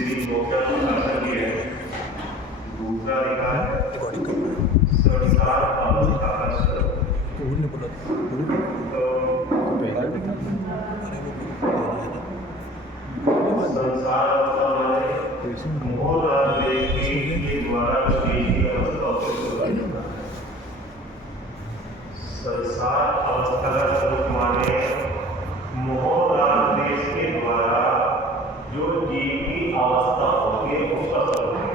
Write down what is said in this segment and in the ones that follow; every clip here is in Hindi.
श्री गोचर शासन की है। दूसरा लिखा है संसार अवस्था का स्वरूप। संसार अवस्था माने मोह राग के द्वारा की अवस्था को सुधारना। संसार अवस्था का स्वरूप माने मोह राग देश के द्वारा जो जीव की अवस्था होती है उसका स्वरूप है।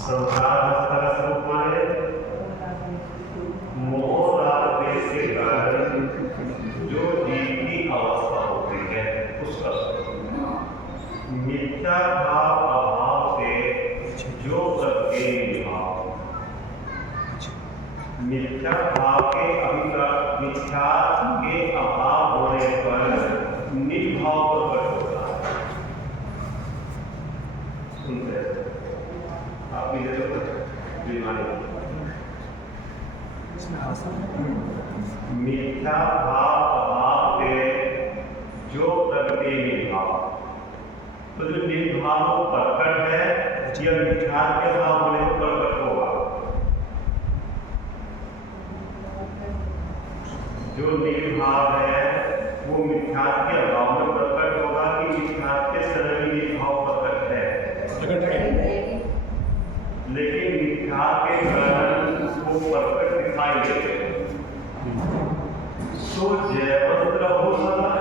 संसार अवस्था का स्वरूप माने मोह राग देश के कारण जो जीव की अवस्था होती है उसका स्वरूप। मिथ्या भाव अभाव से जो प्रत्यय भाव, मिथ्या भाव के मिथ्या के अभाव होने पर निर्भाव प्रकट होता है। सुनते हैं आप मिथ्या भाव अभाव से जो प्रगति निर्भाव, तो जो निर्भाव प्रकट है यह मिथ्या के अभाव होने पर प्रकट होगा। जो निर्भाव है वो मिथ्या के अभाव में प्रकट होगा कि मिथ्या के समय में निर्भाव प्रकट है, लेकिन मिथ्या के कारण वो प्रकट दिखाई देते हैं। सो जयवंत हो सदा,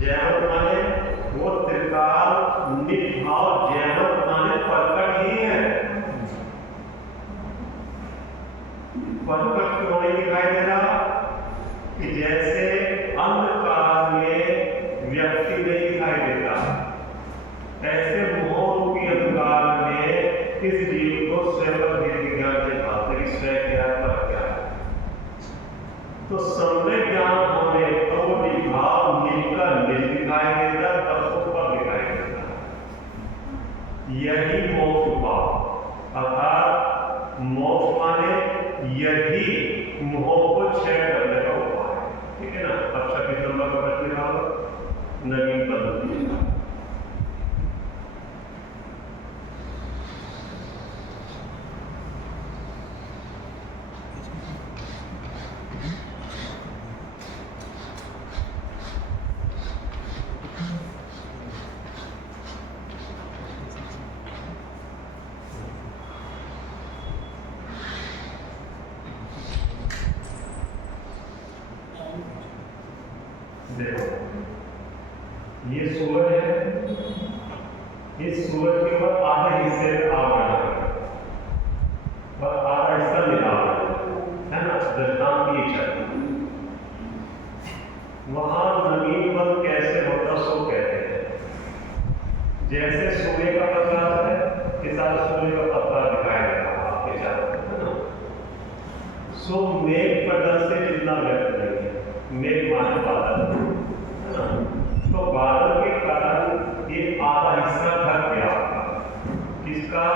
जयवंत माने वो त्रिकाल निर्भाव, जयवंत माने प्रकट ही है। प्रकट क्यों नहीं दिखाई दे रहा कि जैसे अंधकार में व्यक्ति नहीं दिखाई देता, ऐसे मोह रूपी अंधकार में इस जीव को स्वयं विज्ञान के भाषा की स्वयं क्या पर क्या है। तो समय ज्ञान होने तो विभाव मिलकर निज दिखाई देता, तब पर दिखाई देता। यही मोक्ष उपाय, अर्थात मोक्ष माने यही मोह को क्षय करने का उपाय। ठीक है ना। अच्छा, किस नंबर का प्रश्न था? नवीन पद्धति। देखो ये सूरज है, इस सूरज के ऊपर आधे हिस्से में आवरण है और आधा हिस्सा निरावरण है ना। दृष्टांत की इच्छा, वहां नवीन बल कैसे होता सो कहते हैं। जैसे सूर्य का प्रकाश है कि सारा सूर्य का प्रकाश दिखाई दे रहा आपके चारों है ना। सो मेघ पटल से जितना व्यक्त नहीं है, मेघ माने बादल, तो बादल के कारण ये आधा हिस्सा ढक गया। किसका?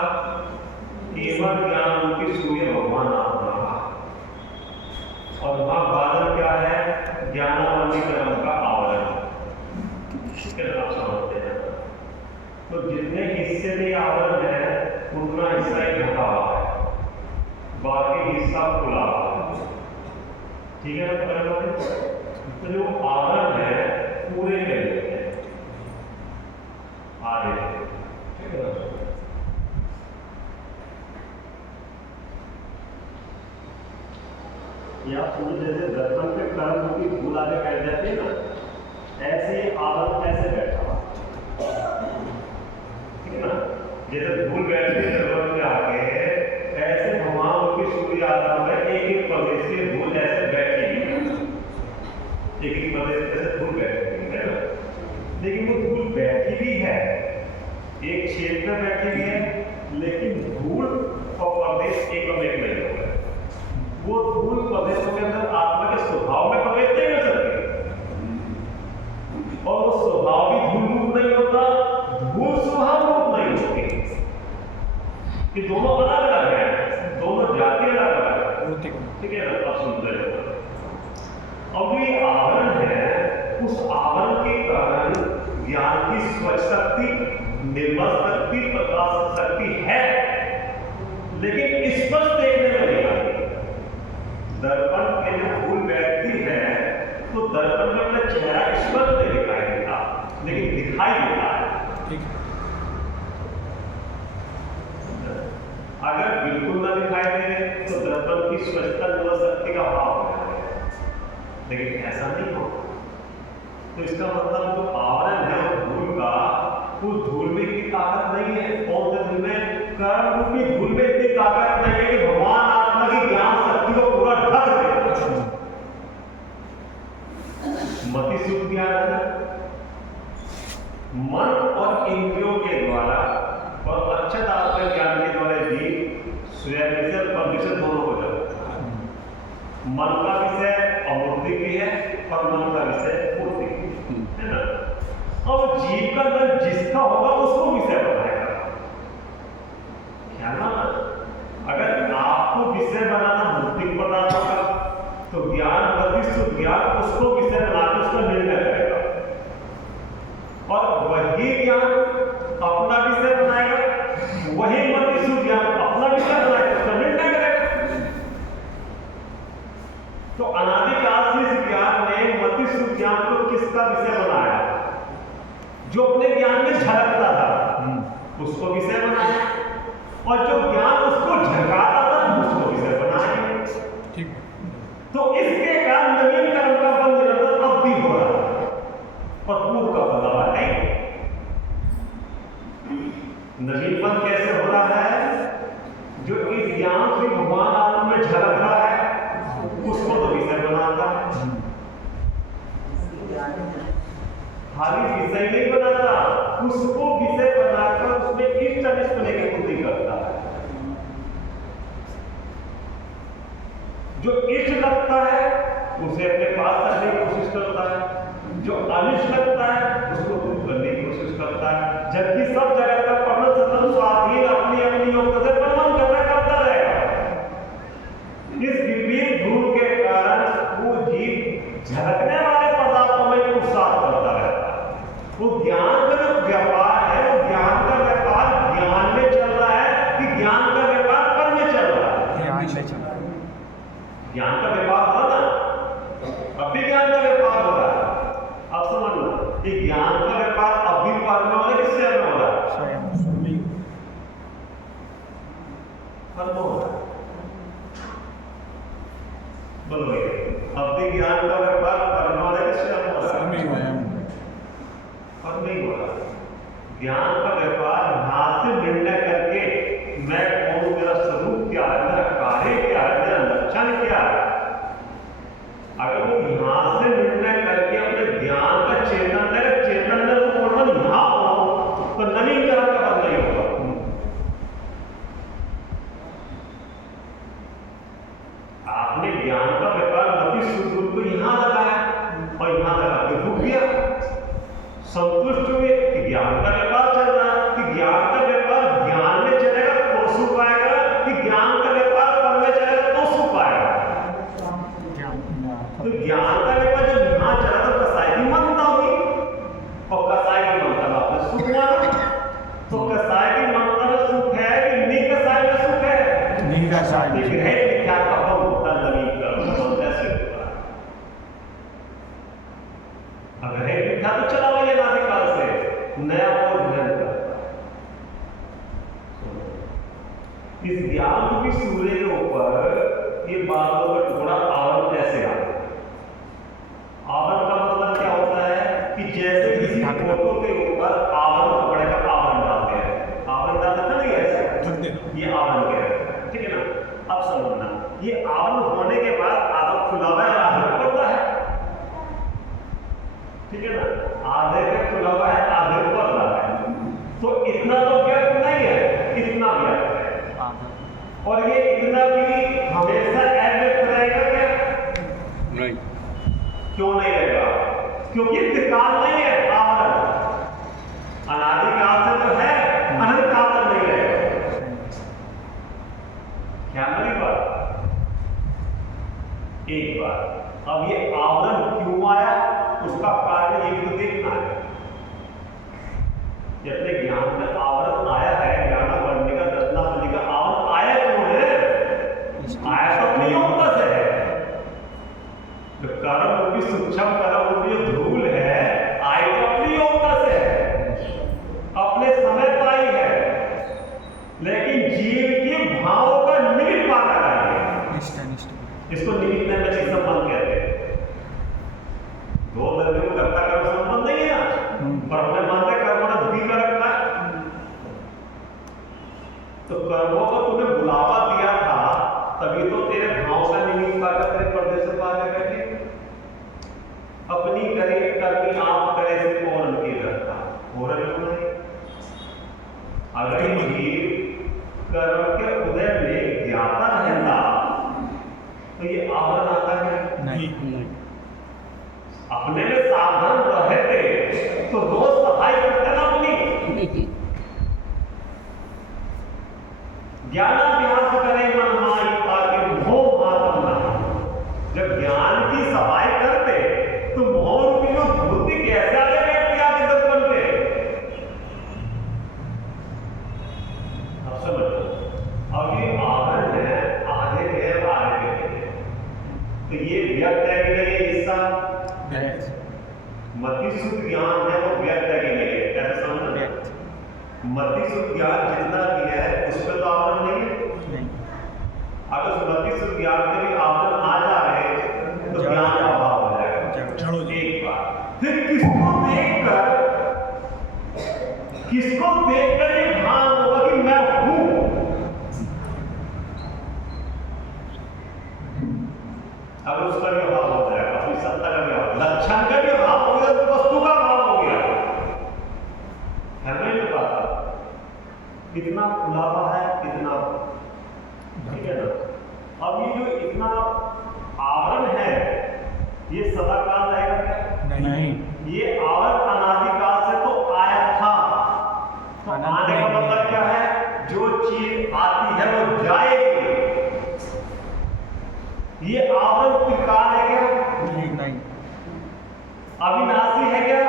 केवल ज्ञान रूपी सूर्य भगवान अपना। और वहां बादल क्या है? ज्ञानावली क्रम का आवरण। आप समझते हैं। तो जितने हिस्से में आवरण है उतना हिस्सा ही ढका हुआ है, बाकी हिस्सा खुला हुआ है। ठीक है ना। तो जो आवरण है पूरे के लिए आगे, ठीक है ना। या पूरे जैसे दर्पण पे कर्म की धूल आगे बैठ जाती है ना, ऐसे आवरण कैसे बैठा, ठीक है ना। जैसे धूल बैठती है दर्पण पे आके, ऐसे भगवान की सूर्य आत्मा में एक एक प्रदेश से धूल ऐसे बैठेगी, एक एक प्रदेश ऐसे धूल बैठेगी है ना। लेकिन वो धूल बैठी भी है, एक क्षेत्र में बैठी भी है, लेकिन धूल और प्रदेश एक में एक नहीं होगा। वो धूल प्रदेशों के अंदर आत्मा के स्वभाव में प्रवेश नहीं कर सकती, और वो स्वभाव भी धूल रूप नहीं होता, धूल स्वभाव रूप नहीं होती। कि दोनों अलग अलग है, दोनों जाति अलग अलग ठीक है। ठीक है ना, अब सुनते रहो। अब ये आवरण है, उस आवरण के कारण ज्ञान की स्वच्छ शक्ति, निर्मल शक्ति, प्रकाश शक्ति है, लेकिन स्पष्ट देखने में नहीं आती। दर्पण के जो फूल बैठती है तो दर्पण में अपना चेहरा स्पष्ट नहीं दिखाई देता, लेकिन दिखाई देता है। ठीक है। अगर बिल्कुल ना दिखाई दे तो दर्पण की स्वच्छता निर्मल शक्ति का भाव है, लेकिन ऐसा नहीं होता। तो इसका मतलब जो आवरण है वो धूल का, उस धूल में इतनी ताकत नहीं है। कौन से धूल में? कर्म रूपी धूल में इतनी ताकत नहीं है कि भगवान आत्मा की ज्ञान शक्ति को पूरा ढक दे। मति शुद्ध ज्ञान है, मन और इंद्रियों के द्वारा और अच्छे आत्मा ज्ञान के द्वारा भी स्वयं विषय और विषय दोनों को जगता है। मन का विषय अमूर्ति की है और मन का विषय मूर्ति की है ना। और जीव का दल जिसका होगा उसको विषय बनाएगा। क्या ना, अगर आपको विषय बनाना भौतिक पदार्थों का, तो ज्ञान प्रतिष्ठित ज्ञान उसको विषय बनाकर उसका निर्णय करेगा, और वही ज्ञान अपना विषय बनाएगा, वही प्रतिष्ठित ज्ञान अपना विषय बनाएगा, उसका निर्णय करेगा। तो अनादिकाल से इस ज्ञान ने प्रतिष्ठित ज्ञान को किसका विषय बनाया? जो अपने ज्ञान में झलकता था उसको विषय बनाया, और जो ज्ञान उसको झलकाता था उसको विषय बनाया। ठीक। तो इसके कारण नवीन कर्म का बंध निरंतर अब भी हो रहा है, और पूर्व का बदलावा नहीं। नवीन पद कैसे हो रहा है? जो इस ज्ञान से भगवान आत्मा में झलक रहा है उसको तो विषय बनाता है। खाली विषय नहीं बनाता, उसको विषय बनाकर उसमें इष्ट अनिष्ट होने की पूर्ति करता है। जो इष्ट लगता है उसे अपने पास रखने की कोशिश करता है, जो अनिष्ट लगता है उसको दूर करने की कोशिश करता है। जबकि सब जगत का पवन सतत स्वाधीन अपनी अपनी योग्यता से प्रमाण करता रहेगा। इस विपरीत धूल के कारण वो जीव झलकने वाले पदार्थों में पुरुषार्थ करता रहता है। वो ज्ञान का जो व्यापार है, वो ज्ञान का व्यापार ज्ञान में चल रहा है कि ज्ञान का व्यापार कर्म में चल रहा है? ज्ञान का व्यापार हो रहा ना, अब भी ज्ञान का व्यापार हो रहा है। अब समझ लो, ये ज्ञान का व्यापार अब भी कर्म में किससे हो रहा है? कर्म हो रहा है। बोलो अब भी ज्ञान का व्यापार कर्म वाले किससे हो रहा है? और नहीं हो रहा। ज्ञान का व्यापार हाथ से निर्णय करके मैं कौन हूं, मेरा स्वरूप क्या है, मेरा कार्य क्या है, मेरा लक्षण क्या है, अगर वो यहां से निर्णय करके अपने ज्ञान का चेतन लेगा, चेतन में वो पूर्ण यहां हो तो नवीन कर्म का बंध नहीं होगा। आपने ज्ञान का व्यापार मति शुद्ध को यहां लगाया और यहां लगा के रुक गया, संतुष्ट हुए कि ज्ञान का व्यापार चल रहा है, कि ज्ञान का व्यापार ज्ञान में चलेगा तो सुख पाएगा, कि ज्ञान का व्यापार कर्म में चलेगा तो सुख पाएगा। तो ज्ञान का व्यापार जब यहां चला तो कसाई की ममता हुई, और कसाई की ममता में आपने सुख माना। तो कसाई की ममता में सुख है कि निकसाई में सुख है? निकसाई में। मिथ्या का फल होता है, नवीन कर्म कैसे होता है? अगर है मिथ्या तो चला हुआ अनादिकाल से, नया और भयंकर। इस ज्ञान रूपी सूर्य के ऊपर ये बातों का टुकड़ा आवरण कैसे आता है? आवरण का मतलब क्या होता है कि जैसे किसी फोटो के ऊपर आवरण कपड़े का आवरण डाल दिया है, आवरण डालता था नहीं ऐसे, ये आवरण कहते हैं। ठीक है ना? अब समझना, ये आवरण होने के बाद आधा खुला हुआ है, आधा पड़ता है। ठीक है ना? आधे पे खुला हुआ है, आधे पर रहा है, तो इतना तो व्यर्थ नहीं है, इतना व्यर्थ है। और ये इतना भी हमेशा अव्यक्त रहेगा क्या? नहीं। क्यों नहीं रहेगा? क्योंकि त्रिकाल नहीं है आवरण, अनादिकाल से तो है, अनंत काल तक नहीं रहेगा। क्या मेरी बात? एक बात। अब ये आवरण क्यों आया, उसका कारण ये भी तो देखना है। ये अपने ज्ञान में आवरण आया है, ज्ञान बढ़ने का दसना बनने का आवरण आया क्यों है? आया तो अपनी योग्यता से है। जो कर्म की सूक्ष्म कर्म की जो धूल है, आई तो अपनी योग्यता से है, अपने समय पाई है, लेकिन जीव के भावों का निमित्त पाकर आई है। इसको निमित्त नैमित्तिक संबंध कहते हैं। दो दर्जन को करता कर्म संबंध नहीं है, पर हमने मानते कर्म ने दुखी कर रखा है। तो कर्मों को तूने बुलावा दिया था, तभी तो तेरे भाव का निमित्त पाकर तेरे पर्दे से पाकर बैठे। अपनी करे करनी आप करे से कौन की रखता हो रही नहीं। अगर जीव कर्म के उदय में ज्ञाता रहता तो ये आवरण आता है नहीं। अपने में सावधान रहते तो रोज सफाई करते ना अपनी। ज्ञानाभ्यास करें मन माई ताकि मोह मातम ना। जब ज्ञान की सफाई करते तो मोह रूपी जो बुद्धि कैसे आगे बैठती आगे दर्पण पे। अब समझो, अब ये आवरण है, आगे है आगे है, तो ये व्यक्त है कि नहीं ये हिस्सा? मति शुद्ध ज्ञान है वो व्यक्त है कि नहीं है? कैसे समझना? मति शुद्ध ज्ञान जितना भी है उस पर तो आवरण नहीं है। अगर उस मति शुद्ध ज्ञान में भी आवरण आ जाए तो ज्ञान का अभाव हो जाएगा। एक बात, फिर किसको देखकर ये भान होगा कि मैं हूं? अगर उसका भी अभाव हो जाएगा, अपनी सत्ता का भी अभाव, लक्षण का भी अभाव हो गया, तो वस्तु का अभाव हो गया। हमें नहीं पता कितना खुलावा है, कितना, ठीक है ना? अब ये जो इतना आवरण है ये सदा काल रहेगा क्या? नहीं। ये आवरण अनादिकाल से तो आया था। तो आने का मतलब क्या है? जो चीज आती है वो जाएगी। ये आवरण त्रिकाल है क्या? नहीं। अविनाशी है क्या?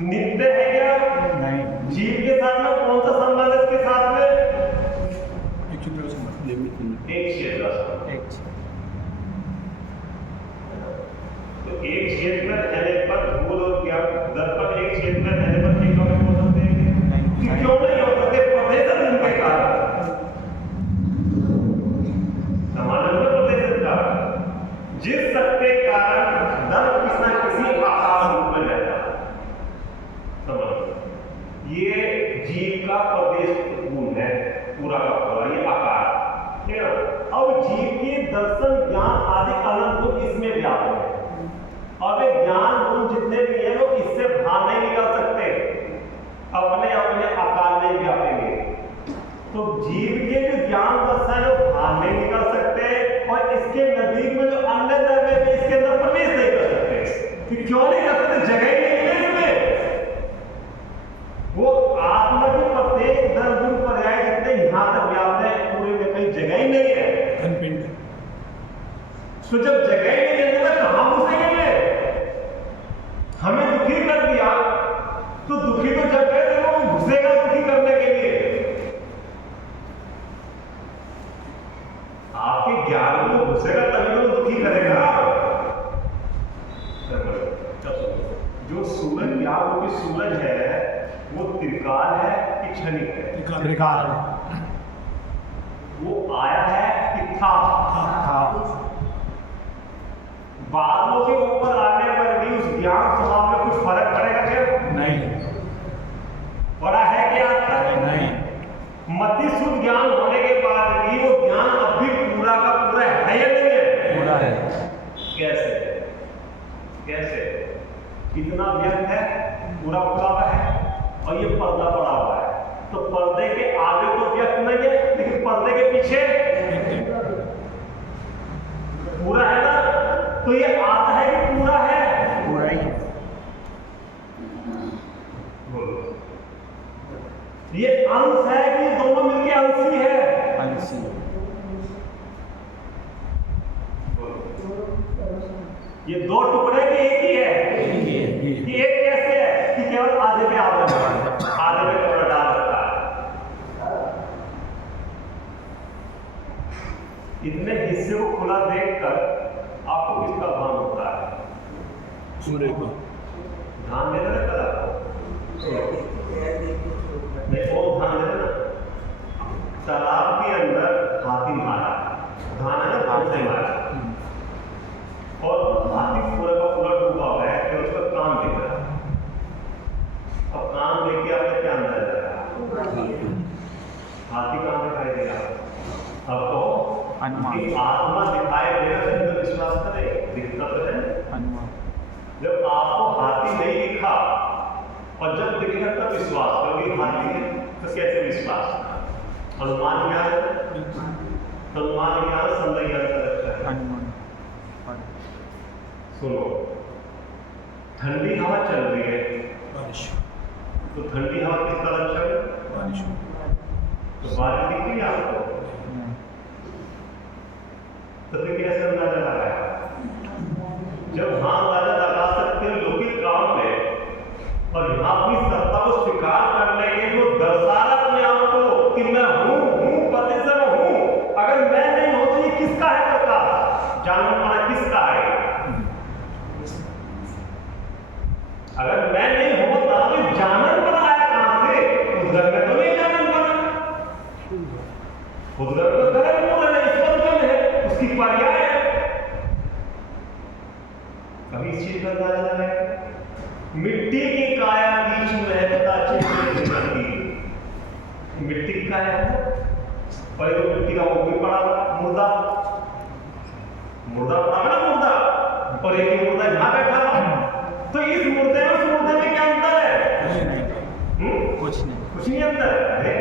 नित्य है क्या? नहीं। जीव के साथ में कौन सा संबंध है? इसके साथ में एक क्षेत्र तो एक क्षेत्र में रहने पर धूल और क्या दर्पण एक क्षेत्र में रहने पर ठीक हो सकते हैं? क्यों नहीं हो सकते? प्रदेशन उनके कारण समान प्रदेशन का जिस सबके कारण दर्प किसी न किसी आकार रूप में रहता है। समझ, ये जीव का प्रदेश गुण है पूरा का पूरा, ये आकार, ठीक है ना? अब जीव के दर्शन ज्ञान आदि अनंत गुण इसमें व्याप्त है, और वे ज्ञान गुण जितने भी हैं वो इससे बाहर नहीं निकल सकते, अपने अपने आकार में व्यापेंगे। तो जीव के जो ज्ञान दर्शन है वो बाहर नहीं निकल सकते, और इसके नजदीक में जो अन्य द्रव्य है इसके अंदर प्रवेश नहीं कर सकते। कि क्यों नहीं कर सकते? जगह ही नहीं है इसमें। वो आत्मा के प्रत्येक दर्शन पर्याय जितने यहां तक व्याप्त है पूरे में कहीं जगह ही नहीं है। तो जब जगह ही नहीं है तो कहां घुसेंगे? हमें दुखी कर दिया तो दुखी तो जब गए थे वो घुसेगा दुखी करने के लिए। आपके ज्ञान में घुसेगा तभी तो दुखी करेगा। जो सूरज ज्ञान की सूरज है वो त्रिकाल है कि क्षणिक है? त्रिकाल। वो आया है कि था? बादलों के ऊपर आने पर भी उस ज्ञान स्वभाव में कुछ फर्क पड़ेगा क्या? नहीं। पड़ा है क्या? नहीं। मति शुद्ध ज्ञान होने के बाद भी वो ज्ञान अब भी पूरा का पूरा है या नहीं है? पूरा है। कैसे? इतना व्यक्त है, पूरा खुला है, और ये पर्दा पड़ा हुआ है। तो पर्दे के आगे तो व्यक्त नहीं है, लेकिन पर्दे के पीछे पूरा है ना? तो ये आता है कि पूरा है? पूरा ही है। ये अंश है कि दोनों मिलके अंशी है? अंशी। ये दो टुकड़े के एक ही है। ये कि एक कैसे है कि केवल आधे पे आवरण है, आधे पे कपड़ा डाल रखा है। इतने हिस्से को खुला देखकर आपको किसका भान होता है? सूर्य को। ध्यान देना ना कल आपको, नहीं वो ध्यान देना ना। तालाब के अंदर हाथी मारा, ध्यान है ना, कौन से मारा, और हाथी पूरा का पूरा डूबा हुआ है, फिर उसका कान दिख रहा है। अब कान देख के आपने क्या अंदाजा लगाया? हाथी कान दिखाई दे रहा। अब तो अनुमान। कि आत्मा दिखाई दे रहा है तो विश्वास करें, दिखता तो है। अनुमान। जब आपको हाथी नहीं दिखा और जब दिखेगा तब विश्वास करोगे हाथी है, तो कैसे विश्वास? अनुमान ज्ञान, अनुमान ज्ञान संदेह ज्ञान का लक्षण है। अनुमान। सुनो, ठंडी हवा चल रही है, बारिश। तो ठंडी हवा किसका लक्षण है? बारिश। तो बारिश दिख रही है आपको, तो फिर कैसे अंदाजा लगाया? जब हाँ अंदाजा लगा सकते हो लौकिक काम में, और यहाँ अपनी सत्ता को स्वीकार करने के लिए वो दर्शा रहा अपने आप को कि मैं हूँ पति से मैं हूँ। अगर मैं नहीं हूं तो ये किसका है प्रकाश? जानन पाना किसका है? अगर मैं नहीं होता तो जानन बना आया कहां से? उस घर में तो नहीं जानन बना, उस घर में तो है, ईश्वर जन है, उसकी पर्याय है। कभी इस चीज का अंदाजा लगाए? मिट्टी की काया बीच में है, पता मिट्टी की काया है, और ये मिट्टी का वो भी पड़ा मुर्दा, मुर्दा पड़ा है ना, मुर्दा, और एक ही मुर्दा यहाँ बैठा हुआ। तो इस मुर्दे और उस मुर्दे में क्या अंतर है? कुछ नहीं। कुछ नहीं अंतर है।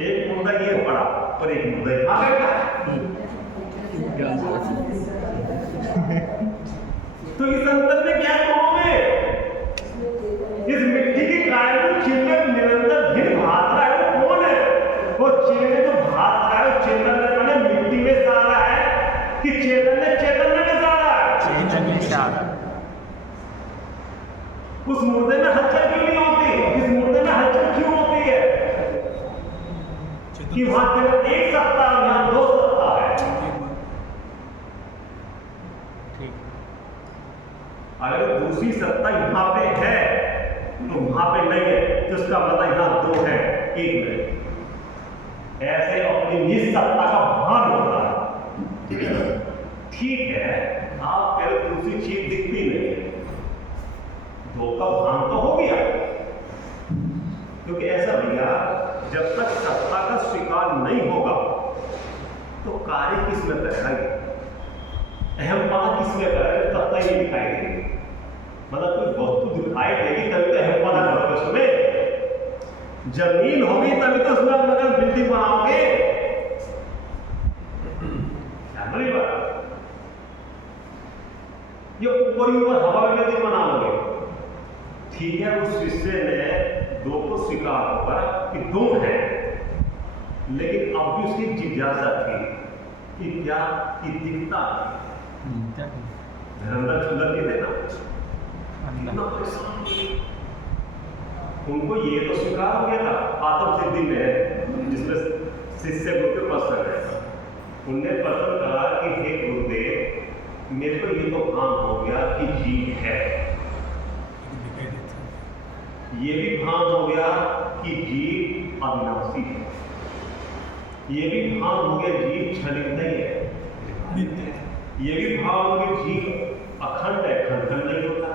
एक मुर्दा ये पड़ा और एक मुर्दा यहाँ बैठा। तो इस अंतर में क्या कहोगे? इस मिट्टी की काया में चिन्ह निरंतर भिन्न भाग रहा है, वो कौन है? वो चिन्ह जो भाग रहा है, चेतन ने मिट्टी में जा रहा है कि चेतन में जा रहा है? चेतन में जा रहा है। उस मुर्दे में हलचल क्यों नहीं होती? इस मुर्दे में हलचल क्यों होती है? कि वहां केवल एक सत्ता है, यहां दो सत्ता है। अगर दूसरी सत्ता यहां पे है तो वहां पे नहीं है, तो उसका मतलब यहां दो है, एक नहीं। ऐसे अपनी निज सत्ता का भान होता है। ठीक है, आप कह रहे दूसरी चीज दिखती नहीं है, दो का भान तो हो गया। क्योंकि ऐसा भैया, जब तक सत्ता का स्वीकार नहीं होगा तो कार्य किस में करेगा? अहमपना किस में करेगा? जब सत्ता ही नहीं दिखाई देगी, मतलब कोई वस्तु दिखाई देगी तभी तो अहमपना करोगे उसमें। जमीन होगी तभी तो उसमें आप अगर बिल्डिंग बनाओगे, ये ऊपर ही ऊपर हवा में बिल्डिंग बनाओगे। ठीक है, उस शिष्य ने दो को स्वीकार होगा कि दो है, लेकिन अब भी उसकी जिज्ञासा थी कि क्या कि दिखता धर्मदार सुंदर के देना उनको ये तो स्वीकार हो गया था आत्म सिद्धि में, जिसमें शिष्य गुरु के प्रश्न है। उनने प्रश्न कहा कि हे गुरुदेव, मेरे को ये तो भान हो गया कि जीव है, ये भी भान हो गया कि जीव अविनाशी है, ये भी भान हो गया जीव क्षणिक नहीं है, ये भी भान हो गया जीव अखंड है, खंड नहीं होता,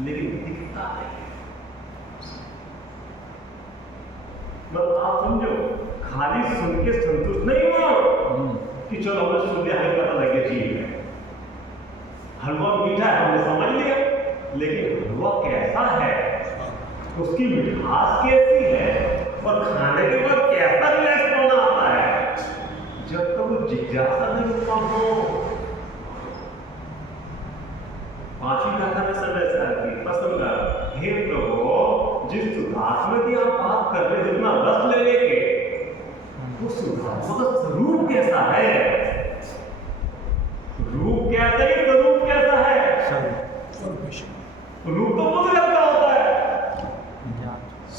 लेकिन दिखता है। मतलब आप समझो, खाली सुन के संतुष्ट नहीं हुआ कि चलो हमें सुन के हमें पता लगे जीव है, हलवा मीठा है हमने समझ लिया, लेकिन हलवा कैसा है, उसकी मिठास कैसी है, और खाने के बाद कैसा रिलैक्स होना आता है, जब तक वो जिज्ञासा नहीं उत्पन्न हो। पांचवी कथा में सब ऐसा है, पसंद का हे प्रभु, जिस सुधात्मा की आप बात कर रहे हो, जितना रस लेने के, वो सुधात्मा का स्वरूप कैसा है? रूप कैसा ही, स्वरूप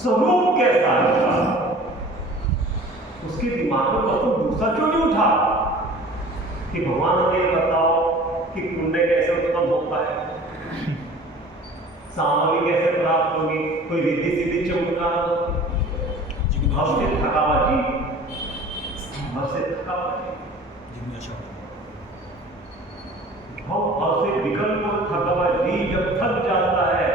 स्वरूप कैसा था, उसके दिमाग में कभी दूसरा क्यों नहीं उठा कि भगवान हमें ये बताओ कि पुण्य कैसे उत्पन्न होता है, सामग्री कैसे प्राप्त होगी, कोई रिद्धि सिद्धि चमत्कार, भव से थकावा जी, भव से थकावा भव से विकल्प थकावा जी जब थक जाता है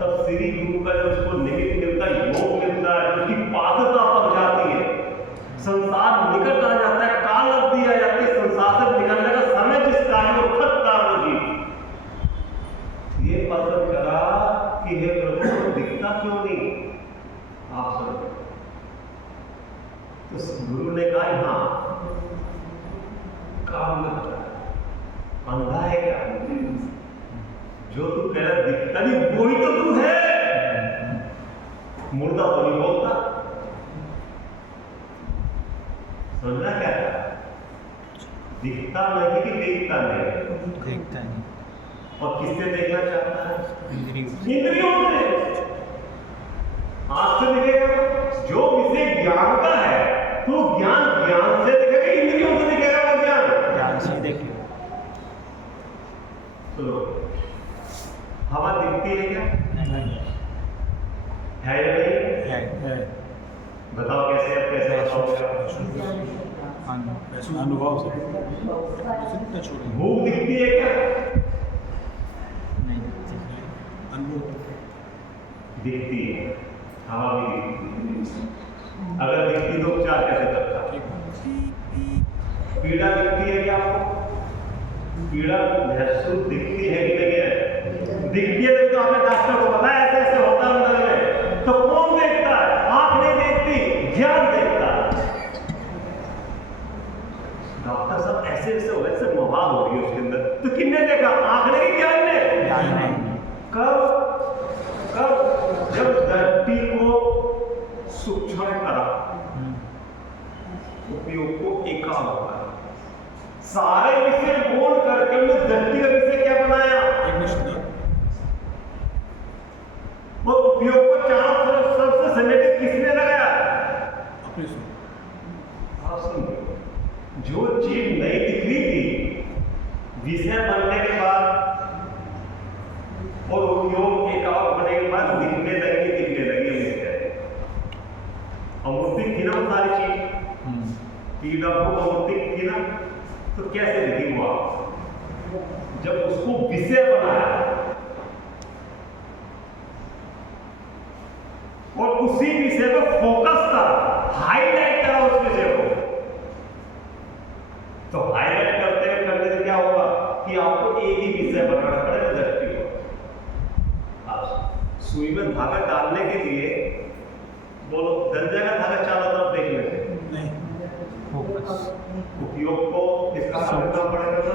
तब श्री गुरु का जब उसको निमित्त मिलता है, योग मिलता है, उसकी पात्रता पड़ जाती है, संसार निकट आ जाता है, काल अवधि आ जाती है, संसार से निकलने का समय जिस कार्य में थकता है वो जी ये पसंद करा कि हे प्रभु दिखता क्यों नहीं, आप सुनो। तो गुरु ने कहा हाँ काम में अंधा है क्या, जो तू कह रहा दिखता नहीं वही तो तू है, मुर्दा तो नहीं बोलता, समझना क्या था, दिखता नहीं कि देखता नहीं, देखता नहीं, और किससे देखना चाहता है, इंद्रियों से, आंख से दिखेगा, जो विषय ज्ञान का है तो ज्ञान ज्ञान से दिखेगा, इंद्रियों से दिखेगा वो ज्ञान से देखेगा। सुनो, हवा दिखती है क्या, है या नहीं है। बताओ कैसे, अब कैसे बताओगे, अनुभव से भूख दिखती है क्या, नहीं दिखती है, हवा भी दिखती है, अगर दिखती तो उपचार कैसे करता, पीड़ा दिखती है क्या आपको, पीड़ा महसूस दिखती है कि नहीं है, दिखती है तो आपने डॉक्टर को बताया ऐसे ऐसे होता है अंदर में, तो कौन देखता है, आंख नहीं देखती, ज्ञान देखता है, डॉक्टर साहब ऐसे ऐसे हो ऐसे मवाद हो रही है उसके अंदर, तो किसने देखा, आंख ने कि ज्ञान ने, कब कब जब दृष्टि को सूक्ष्म करा, उपयोग को एकाग्र करा, सारे विषय बोल करके उन्होंने दृष्टि का विषय क्या बनाया, वो उपयोग को चारों तरफ से समेटे किसने लगाया, आप सुनिए, जो चीज नहीं दिख रही थी विषय बनने के बाद और उपयोग एकाग्र बनने के बाद दिखने लगी अमूर्तिक थी ना वो सारी चीज, कीड़ा भूख अमूर्तिक थी ना, तो कैसे दिखी वो आप, जब उसको विषय बनाया और उसी विषय को फोकस करा, हाईलाइट करा उस विषय को, तो हाईलाइट करने से क्या होगा कि आपको एक ही विषय बनाना पड़ेगा दृष्टि को, सुई में धागा डालने के लिए बोलो दर्जा का धागा चारों तरफ देख लेते फोकस, उपयोग को इसका समझना पड़ेगा ना,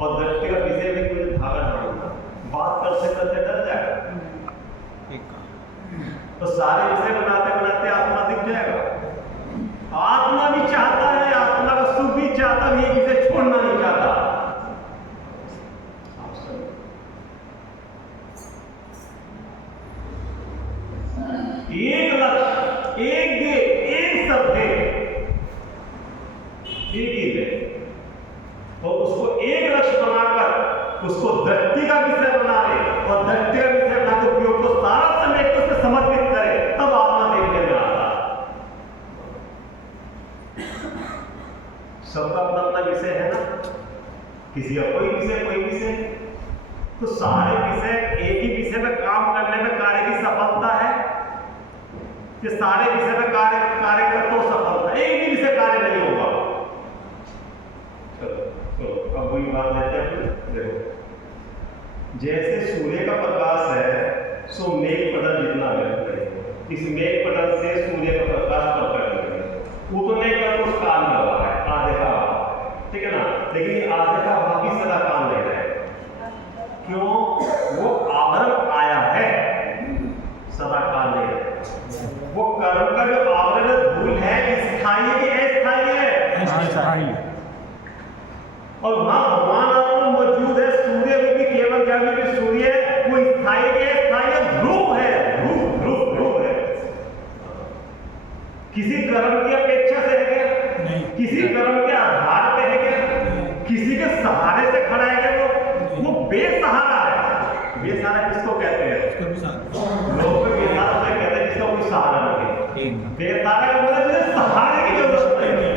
और दृष्टि का विषय में मुझे धागा डालना, बात करते करते डर जाएगा, तो सारे विषय बनाते बनाते आत्मा दिख जाएगा, आत्मा भी चाहता है, आत्मा का सुख भी चाहता है, ये विषय छोड़ना नहीं चाहता, एक लक्ष्य, एक ध्येय, एक सत्य, एक ही है, और उसको एक लक्ष्य बनाकर उसको दृष्टि का विषय बना ले और दृष्टि का विषय बनाकर उपयोग को सारा समय को उससे समर्पित करे, तब आत्मा देखने में आता है। सबका अपना अपना विषय है ना, किसी का कोई विषय, तो सारे विषय एक ही विषय में काम करने में कार्य की सफलता है कि सारे विषय में कार्य कर तो सफलता, एक ही विषय कार्य नहीं होगा। चलो अब वही बात लेते हैं, देखो जैसे सूर्य का प्रकाश है सो मेघ पटल जितना व्यक्त करेगा, इस मेघ पटल से सूर्य का प्रकाश प्रकट करेगा, उतने का तो उस काल में हवा है, आधे का हवा, ठीक है ना, लेकिन आधे का हवा भी सदा काल नहीं रहेगा, क्यों, वो आवरण आया है, सदा काल नहीं रहेगा, वो कर्म का जो आवरण धूल है स्थायी है कि अस्थायी है, और वहां भगवान आत्मा मौजूद है, सूर्य में भी केवल ज्ञान में सूर्य वो स्थायी है, ध्रुव है, ध्रुव है, किसी कर्म की अपेक्षा से है क्या? नहीं। किसी कर्म के आधार पे है क्या? किसी के सहारे से खड़ा है क्या? वो बेसहारा है। बेसहारा किसको कहते हैं? उसका भी साथ लोग को बेसहारा से कहते हैं जिसका कोई सहारा नहीं है। ठीक। बेसहारा का मतलब जिसे सहारे की जरूरत नहीं है।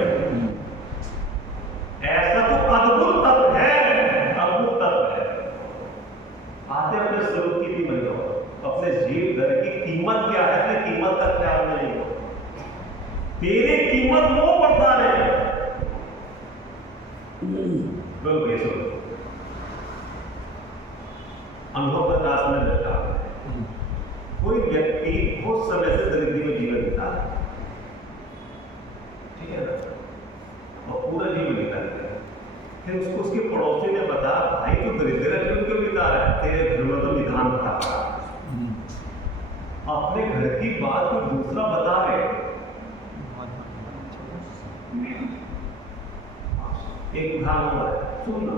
ऐसा तो अद्भुत तत्व है, अद्भुत तत्व है। आते अपने स्वरूप की भी बनो, अपने जीव धन की कीमत क्या है, अपनी कीमत का ख्याल नहीं हो। तेरी कीमत वो बढ़ता रहे। लोग ये सोचो, अनुभव प्रकाश में बैठा है, कोई व्यक्ति बहुत समय से दरिद्री में जीवन बिता रहा है, ठीक है ना, और पूरा जीवन बिता रहा है। फिर उसको उसके पड़ोसी ने बताया, भाई तू दरिद्र क्यों बिता रहा है, तेरे घर में तो निधान था। अपने घर की बात कोई दूसरा बता रहे। एक उदाहरण है, सुनना।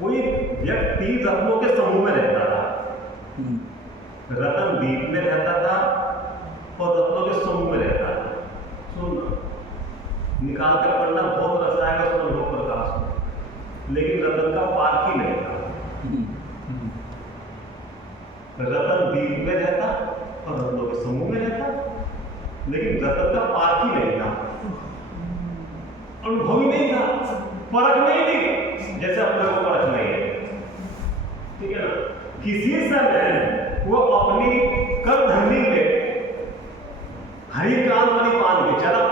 कोई व्यक्ति रत्नों के समूह में रहता था, रतन द्वीप में रहता था और रत्नों के समूह में रहता था। सुनना, निकाल कर पढ़ना, बहुत रस आएगा उसमें अनुभव प्रकाश में, लेकिन रतन का पार्क ही नहीं था। रतन द्वीप में रहता और रत्नों के समूह में रहता, लेकिन रतन का पार्क ही नहीं था, अनुभव ही नहीं था, परख नहीं थी, जैसे अपने को परख नहीं है, ठीक है ना। किसी समय वो अपनी कर धंधी में हरी कांद वाली पान के चला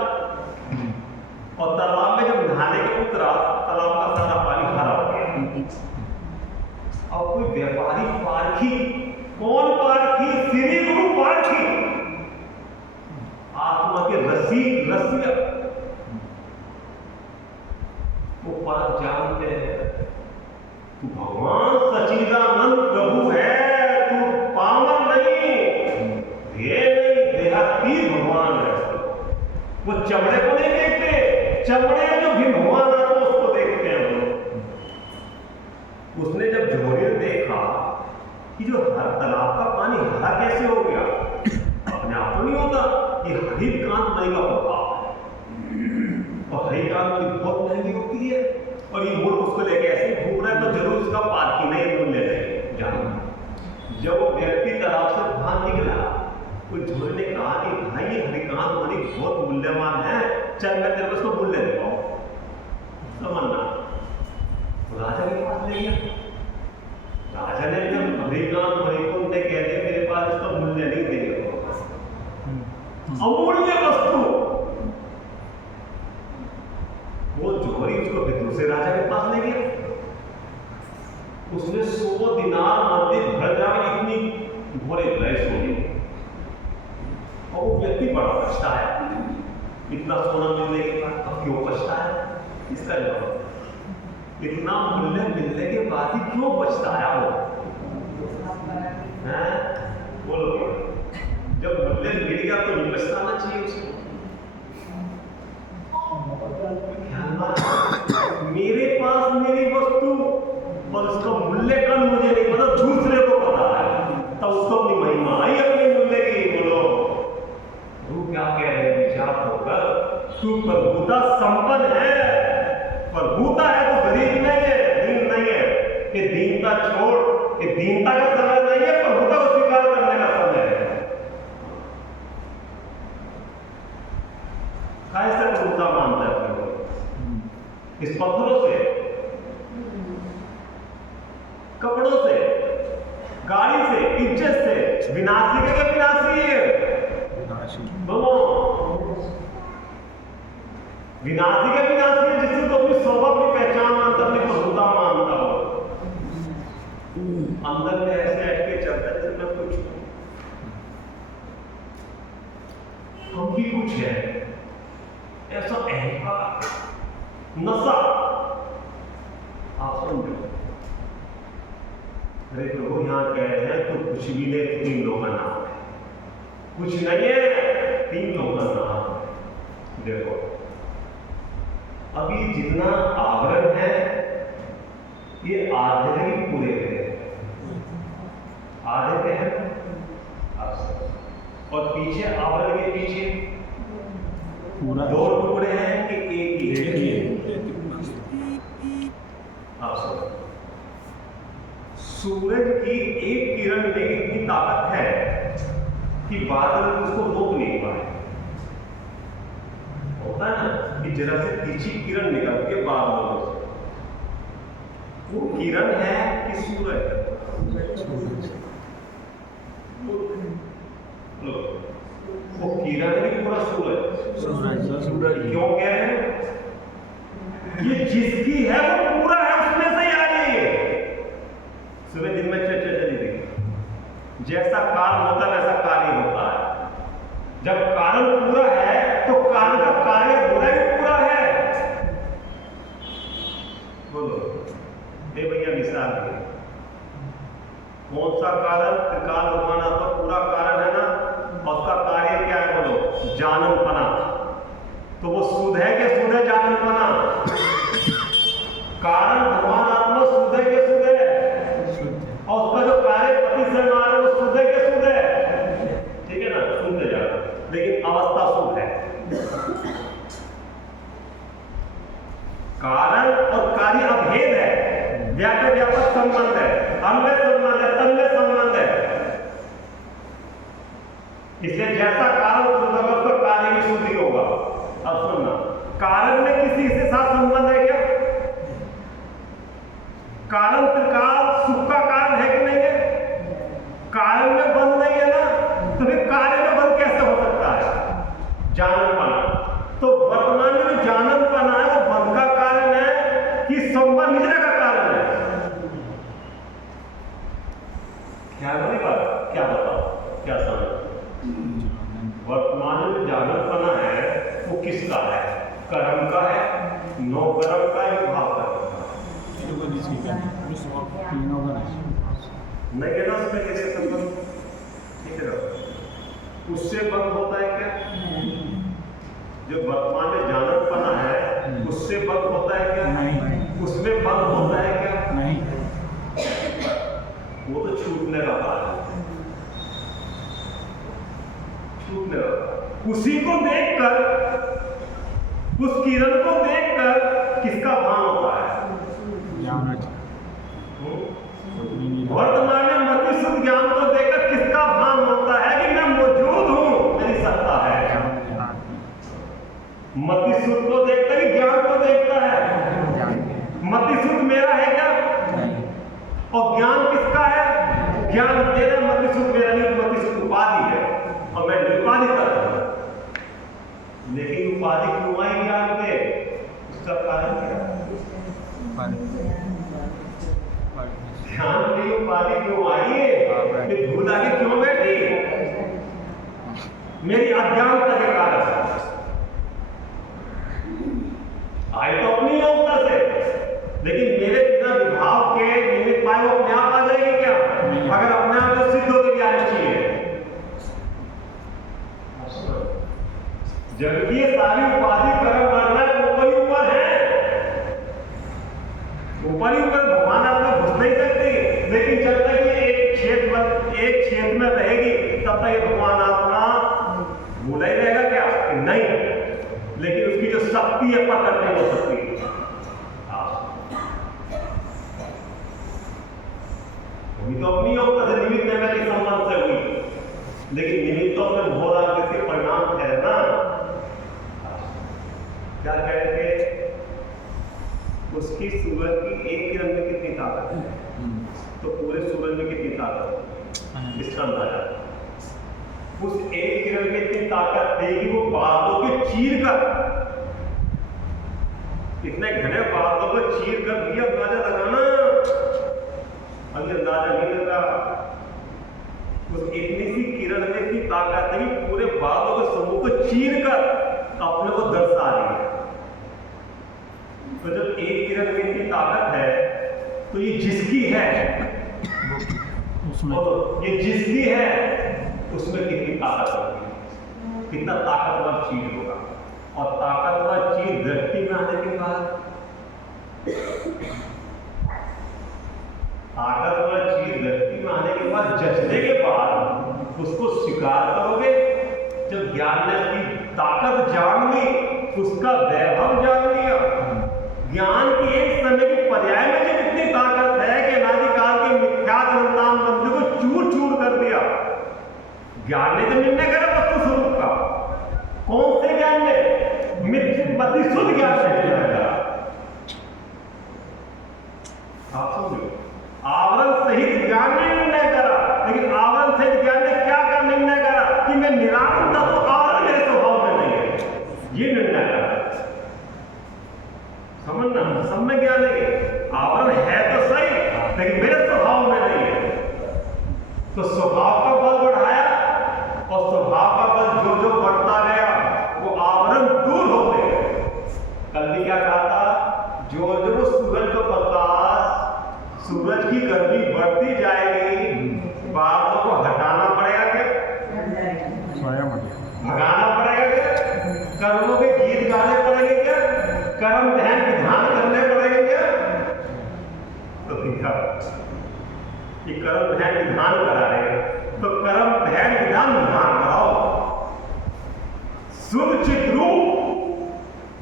और तालाब में जब नहाने के उतरा, तालाब का सारा पानी हरा हो गया। और कोई व्यापारी पारखी, कौन पारखी? श्री गुरु पारखी, आत्मा के रसिया, वो परख जानते हैं, तू भगवान सच्चिदानंद प्रभु है, तू पावन नहीं, देहाती भगवान है। वो चमड़े को नहीं देखते, चमड़े जो भी भगवान आता है उसको देखते हैं वो। उसने जब झोरी में देखा कि जो हर तालाब का पानी हरा कैसे हो गया, अपने आप तो नहीं होता, ये हरी कांत मणि का प्रभाव है, और हरी कांत मणि बहुत महंगी होती है, और ये मूर्ख उसको लेके ऐसे घूम रहा है, तो जरूर उसका पार्की नहीं मूल्य नहीं जाना। जब वो व्यक्ति तालाब से बाहर निकला, कोई झोरे ने कहा कि भाई ये हरिकांत मणि बहुत मूल्यवान है, चल मैं तेरे को उसको मूल्य देता हूं, समझना। राजा के पास ले गया, राजा ने जब हरिकांत मणि को उन्हें कह दिया मेरे पास इसका मूल्य नहीं देगा, अमूल्य वस्तु, वो जोहरी उसको फिर दूसरे राजा के पास ले गया। उसने 100 दिनार मंदिर भर जाकर इतनी घोड़े लैस हो गई, और वो व्यक्ति बड़ा पछताया, इतना सोना मिलने के बाद अब क्यों पछताया? इसका जवाब, इतना मूल्य मिलने के बाद ही क्यों पछताया वो? हैं? बोलो, जब मूल्य मिल गया तो नहीं पछताना चाहिए उसको। मेरे पास मेरी वस्तु और उसका मूल्य कम मुझे नहीं पता, दूसरे को पता है, तब उसको अपनी महिमा आई अपने मूल्य की। बोलो, तू क्या कह रहे हैं? विचार होकर तू प्रभुता संपन्न है, प्रभुता है तो गरीब नहीं है, दीन नहीं है। ये दीनता छोड़, ये दीनता का समय नहीं है, प्रभुता को स्वीकार करने का समय है। कैसे प्रभुता मानता है अपने को? इस पत्थरों से, कपड़ों से, गाड़ी से, इज्जत से, विनाशी के विनाशी है, विनाशी के विनाशी है, जिससे तो अपनी स्वभाव की पहचान मानता, अपनी प्रभुता मानता हो। अंदर में ऐसे हट के चलता है जैसे मैं कुछ हूं, हम भी कुछ है, ऐसा अहंकार, नशा। आप समझो, अरे प्रभु यहाँ कह रहे हैं तो कुछ भी नहीं, 3 लोगों का नाम है, कुछ नहीं है, 3 लोगों का नाम है। देखो, अभी जितना आवरण है ये आधे नहीं पूरे हैं, आधे पे है, और पीछे आवरण के पीछे पूरा दो टुकड़े हैं कि एक ही एक ही है। हाँ, सूरज की एक किरण में इतनी ताकत है कि बादल उसको रोक नहीं पाए। होता है ना कि जरा से तिरछी किरण निकल के बादलों से, वो किरण है कि सूरज? वो किरण है कि पूरा सूरज? सूरज क्यों कह रहे हैं? ये जिसकी है वो पूरा है, उसमें से ही आ रही है। सुबह दिन में चर्चा चली रही, जैसा कारण होता है वैसा कार्य होता है। जब कारण पूरा है तो कारण का कार्य होना भी पूरा है। बोलो हे भैया, मिसाल है, कौन सा कारण? त्रिकाल भगवान आपका पूरा कारण है ना, और उसका कार्य क्या है? बोलो, जाननपना। तो वो शुद्ध है कि शुद्ध है जाननपना? कारण भगवान आत्मा शुद्ध है कि शुद्ध है? और उसका जो कार्य पति से मार वो शुद्ध है कि शुद्ध है? ठीक है ना, शुद्ध है जाना, लेकिन अवस्था शुद्ध है। कारण और कार्य अभेद है, व्यापक व्यापक संबंध है, अन्वय संबंध है, तन्वय संबंध है। इसलिए जैसा कारण शुद्ध होगा उसका कार्य भी शुद्ध ही होगा। अब सुनना, कारण में किसी से साथ संबंध है क्या? कारण त्रिकाल सुख का कारण है कि नहीं है? कारण में बंध नहीं है ना, तो फिर कार्य में बंध कैसे हो सकता है? जाननपना। तो वर्तमान में जो जाननपना है वो बंध का कारण है कि संबंध निजरा का कारण है? क्या नहीं बात, क्या बताओ, क्या समझ? वर्तमान में जो जाननपना है वो किसका है? कर्म का है, नौ कर्म का है, भाव का है? नहीं कहना उसमें कैसे संबंध? ठीक है, उससे बंद होता है क्या? जो वर्तमान में जाननपना है उससे बंद होता है क्या? नहीं। उसमें बंद होता है क्या? नहीं। वो तो छूटने का बात है, छूटने का। उसी को देखकर, उस किरण को देखकर किसका भान होता है? वर्तमान में मति शुद्ध ज्ञान को देखकर किसका भान होता है कि मैं मौजूद हूं, मेरी सत्ता है? मति शुद्ध को देखता है कि ज्ञान को देखता है? मति शुद्ध मेरा है क्या? और ज्ञान किसका है? ज्ञान मेरा, मति शुद्ध मेरा नहीं, मति शुद्ध उपाधि है और मैं निरुपाधि करता हूं। लेकिन उपाधि क्यों आई ज्ञान पे? उसका कारण क्या? ध्यान की उपाधि क्यों आई है? कि धूल आगे क्यों बैठी? मेरी अज्ञानता के कारण आई तो अपनी योग्यता से, लेकिन मेरे बिना विभाव के निमित्त पाए वो अपने आप आ जाएगी क्या? अगर अपने आप तो सिद्ध होकर भी आनी चाहिए। जबकि ये सारी उपाधि कर्म करना है ऊपर ही ऊपर है, ऊपर ही ऊपर भगवान आपको घुस नहीं सकती। लेकिन जब तक ये एक क्षेत्र में रहेगी तब तक ये भगवान आत्मा भूला ही रहेगा क्या? कि नहीं, लेकिन उसकी जो शक्ति है प्रकट नहीं हो सकती। तो अपनी योग्यता से निमित्त में मेरे संबंध से हुई, लेकिन निमित्तों में भोरा के परिणाम है ना। क्या कह रहे थे? उसकी सूरज की एक किरण में कितनी ताकत है, तो पूरे सूरज में कितनी ताकत है इसका अंदाजा। उस एक किरण में इतनी ताकत थी कि वो बादलों के चीर कर, इतने घने बादलों को चीर कर भी अंदाजा लगाना, अभी अंदाजा नहीं लगा। उस इतनी सी किरण में इतनी ताकत है कि पूरे बादलों के समूह को चीर कर अपने को दर्शा रही है। तो जब एक किरण में इतनी ताकत है तो ये जिसकी है उसमें, तो ये जिसकी है उसमें कितनी ताकत होगी, कितना ताकतवर चीज होगा। और ताकतवर चीज दृष्टि में आने के बाद, ताकतवर चीज दृष्टि में आने के बाद, जचने के बाद उसको स्वीकार करोगे। जब ज्ञान ने ताकत जान ली, उसका वैभव जान लिया। ज्ञान की एक समय की पर्याय में जब इतनी ताकत है कि अनादिकाल के मिथ्यात अनंतान मंत्र को चूर चूर कर दिया। ज्ञान ने तो निर्णय करा वस्तु स्वरूप का। कौन से ज्ञान ने? मिथ्या शुद्ध ज्ञान से निर्णय करा। आप समझो, आवरण सहित ज्ञान ने निर्णय करा, लेकिन आवरण सहित ज्ञान ने क्या कर निर्णय करा कि मैं निरानंद हूं, तो आवरण मेरे स्वभाव में नहीं है, ये निर्णय करा। समझना, सब में ज्ञान है, आवरण है तो सही, लेकिन मेरे स्वभाव में नहीं है। तो स्वभाव का बल बढ़ाया, और स्वभाव का बल जो जो बढ़ता गया वो आवरण दूर होते गए। कल भी क्या कहा था? जो जो सूरज का प्रकाश, सूरज की गर्मी बढ़ती जाएगी, बादलों को हटाना पड़ेगा क्या? भगाना पड़ेगा क्या? कर्मों के गीत गाने पड़ेंगे क्या? कर्म ध्यान विधान करने पड़ेंगे क्या? तो दिखा कि कर्म ध्यान विधान करा रहे हैं, तो कर्म ध्यान विधान कराओ। शुद्ध चित्रूप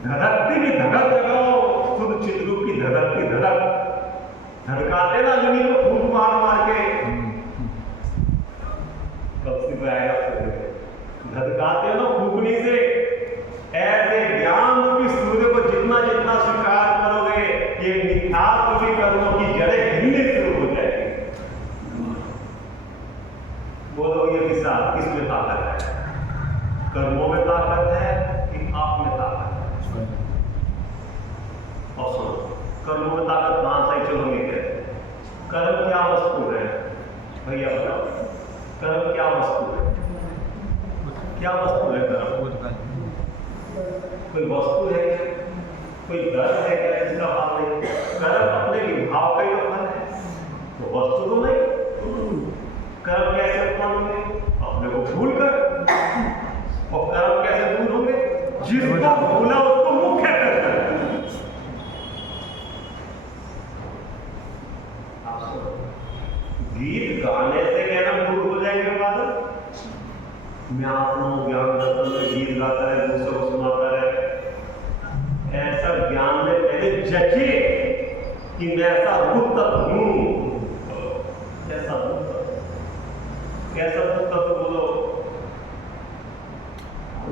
धड़कती भी धड़क जगाओ, शुद्ध चित्रूप की धड़कती धड़क धड़काते ना जमीन को फूट मार मार के। कब से आएगा? धड़काते ना फूकनी से। ऐसे ज्ञान रूपी सूर्य को जितना जितना स्वीकार करोगे, ये मिथ्यात्व रूपी कर्मों की जड़ें हिलने शुरू हो जाएगी। बोलोगे कि साहब किसमें ताकत है? कर्मों में ताकत है कि आप में ताकत है? और सुनो, कर्मों में ताकत कहां से चलोगे? क्या कर्म क्या वस्तु है भैया बताओ? कर्म क्या वस्तु है? क्या वस्तु है कर्म? कोई वस्तु है क्या? कोई दर्द है क्या जिसका भाव नहीं? कर्म अपने विभाव का ही तो फल है, तो वस्तु तो नहीं। कर्म कैसे उत्पन्न होंगे? अपने को भूल कर। और कर्म कैसे दूर होंगे? जिसको भूला उसको मुख्य कर। गीत गाने से कहना दूर हो जाएंगे बादल। मैं आत्मा ज्ञान दर्शन में गीत गाता है, दूसरों को सुनाता है। ऐसा ज्ञान में पहले जचे कि मैं ऐसा रूप तत्व हूं। ऐसा रूप तत्व, कैसा रूप तत्व बोलो?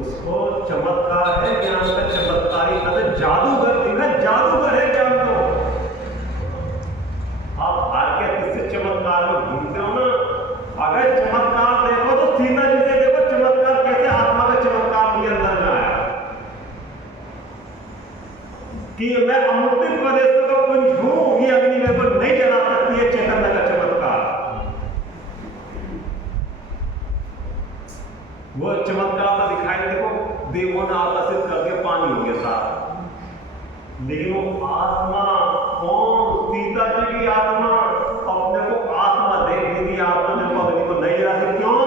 उसको चमत्कार है ज्ञान का, चमत्कारी का जादूगर दिखा, जादूगर है ज्ञान को। आप भाग्य किससे चमत्कार में घूमते हो ना? अगर चमत्कार देखो तो सीता जी से देखो, चमत्कार कैसे आत्मा का चमत्कार के अंदर में आया कि मैं अमृत प्रदेश का कुंज हूं, ये अग्नि मेरे को नहीं जला सकती है। चैतन्य का चमत्कार, वो चमत्कार का दिखाई देखो, देवों ने आकर्षित करके पानी हो गया साफ। लेकिन वो आत्मा कौन? सीता जी की आत्मा अपने को आत्मा देख रही थी। आत्मा ने अग्नि को नहीं जला सकती। क्यों?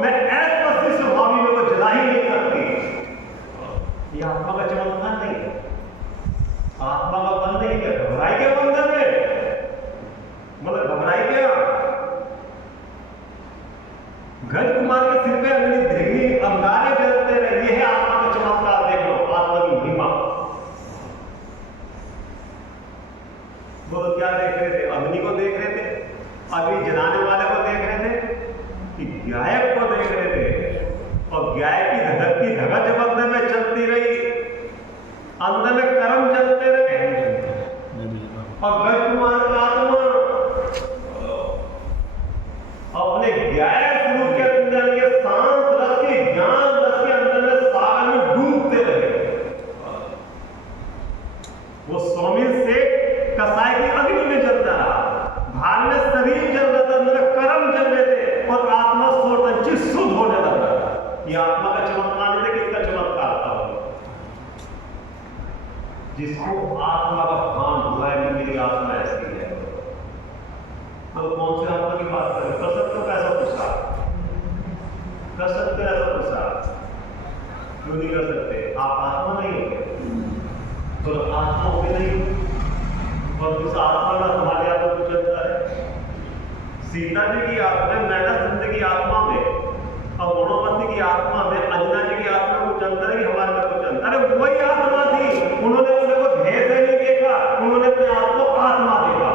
मैं ऐसी स्वभावी मेरे को जला ही नहीं सकती। ये आत्मा का चमत्कार नहीं है। आत्मा का बंद नहीं है। घबराई क्या बंधन में? मतलब घबराई क्या? गज कुमार के सिर पे अग्नि धीमी अंगारे जलते रहे। ये है आत्मा का चमत्कार। देख लो आत्मा की महिमा। वो क्या देख रहे थे? अग्नि को देख रहे थे, अग्नि जलाने वाले को देख रहे थे, कि गायक को देख रहे थे। और गायक की धड़कती धड़क जब अंदर में चलती रही, अंदर में कर्म चलते रहे। और गज कुमार का आत्मा अपने गायक स्वरूप के अंदर के शांत रस के, ज्ञान रस के अंदर में सागर में डूबते रहे। वो स्वामी से कसाई की अग्नि में जलता रहा, बाहर में शरीर जल रहा था, अंदर कर्म जल रहे थे, और आत्मा स्वतंत्र शुद्ध होने लगा। ये आत्मा का चमत्कार नहीं था, किसका चमत्कार था? जिसको आत्मा का भान हुआ है कि मेरी आत्मा ऐसी है। तो कौन से आत्मा की बात करें? कर सकते हो ऐसा पूछा? कर सकते हो ऐसा पूछा? क्यों नहीं कर सकते? आप आत्मा नहीं होते, तो आत्मा होते नहीं, और उस आत्मा का हमारे आत्मा को चलता है। सीता जी की आत्मा, मैंने जिंदगी आत्मा में, अब गुणवती की आत्मा में अंजना जी की आत्मा कुछ अंतर है कि हमारे में कुछ अंतर है? वही आत्मा थी, उन्होंने अपने को भेद नहीं देखा, उन्होंने अपने आप को आत्मा देखा।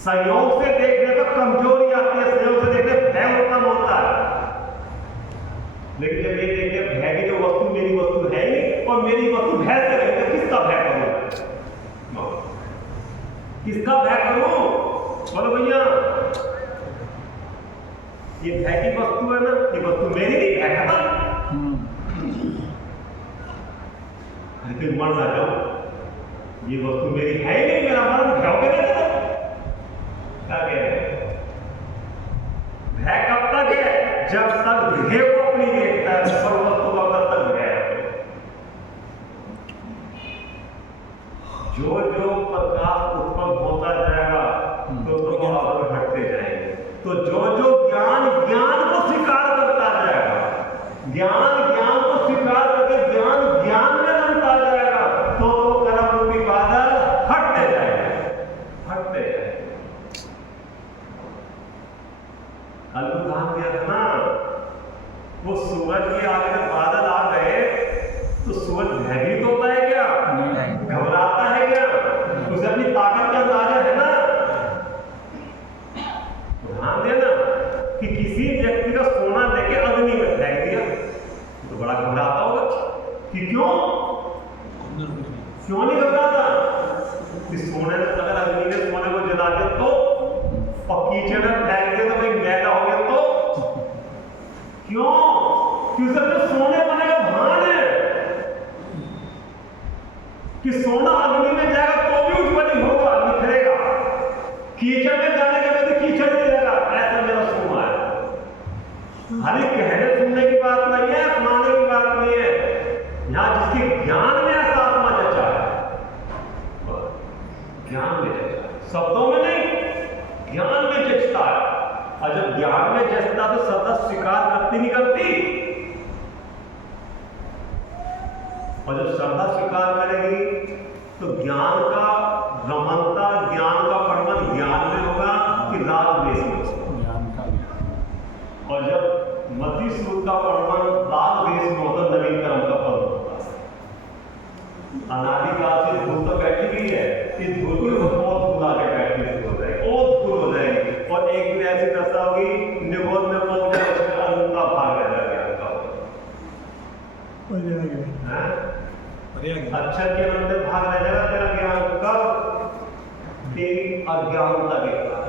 संयोग से देखने पर कमजोरी आती है, संयोग से देखने भय उत्पन्न होता है। लेकिन जब ये देखिए भय की जो वस्तु मेरी वस्तु है ही और मेरी वस्तु भय से रही, तो किसका भय करूं? किसका भय करूं? बोलो भैया, ये भय की वस्तु है ना, ये वस्तु मेरी नहीं, भय खत्म। लेकिन मर ना जाओ, ये वस्तु मेरी है ही नहीं, मेरा मरण भय हो गया। क्या कह रहे हैं? भय कब तक है? जब तक ध्येय को अपनी देखता है, सर्ववस्तु का तब तक भय है। जो जो प्रकाश उत्पन्न होता जाएगा तो आवरण हटते जाएंगे। तो जो जो ज्ञान ज्ञान को स्वीकार करता जाएगा, ज्ञान ज्ञान को स्वीकार करके ज्ञान ज्ञान में रमता जाएगा, तो कर्म रूपी बादल हटते जाएंगे, हटते जाएंगे। कल उदाहरण दिया था ना, वो सूरज के आगे जब बादल आ गए तो सूरज भयभीत होता है क्या? घबराता है क्या? उसे अपनी ताकत का अंदाजा है ना। ध्यान देना कि किसी व्यक्ति का सोना लेके अग्नि में फेंक दिया तो बड़ा घबराता होगा कि क्यों नहीं घबराता? कि सोने अगर अग्नि ने सोने को जला दिया तो, और कीचड़ में फेंक दिया तो भाई मैदा हो गया तो क्यों? क्योंकि उसमें सोने बने का भान है कि सोना अग्नि में जाएगा तो भी उज्ज्वल होगा, निखरेगा। कीचड़ में जाने के बाद कीचड़ नहीं रहेगा। ऐसा मेरा सोना है। खाली कहने सुनने की बात नहीं है, अपनाने की बात नहीं है। यहां जिसके ज्ञान में ऐसा आत्मा जचा है, ज्ञान में जचा है, शब्दों में नहीं, ज्ञान में जचता है। और जब ज्ञान में जचता तो सदा स्वीकार करती नहीं करती, और जब श्रद्धा स्वीकार करेगी तो ज्ञान का रमणता, ज्ञान का परिमल ज्ञान में होगा कि राग द्वेष में होगा। और जब मति सूद का परिमल राग द्वेष में होता, नवीन कर्म का फल होता है। अनादिकाल से धूल तो बैठी हुई है, इस धूल को बहुत भुला के बैठने से हो जाएगी, बहुत धूल हो जाएगी। और एक दिन ऐसी दशा होगी, निगोद में पहुंच जाए, उसमें अनंता भाग रह जाएगा। अक्षर के अंदर भाग रह जाएगा तेरा ज्ञान का, तेरी अज्ञानता के कारण।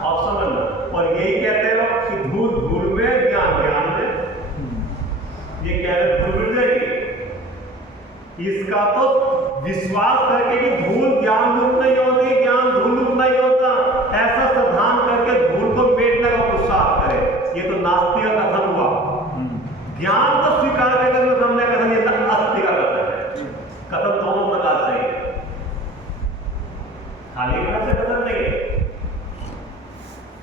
आप समझना। और यही कहते हो कि धूल धूल में, ज्ञान ज्ञान में। ये कह रहे धूल मिल जाएगी, इसका तो विश्वास करके कि धूल ज्ञान रूप नहीं होती, ज्ञान धूल रूप नहीं होता, ऐसा सिद्धांत करके धूल को मेटने का पुरुषार्थ करे, ये तो नास्तिक का कथन हुआ। ज्ञान को स्वीकार करके जो हमने कथन, ये नास्तिक का कथन है। कथन दोनों प्रकार से है, खाली घर से कथन नहीं है।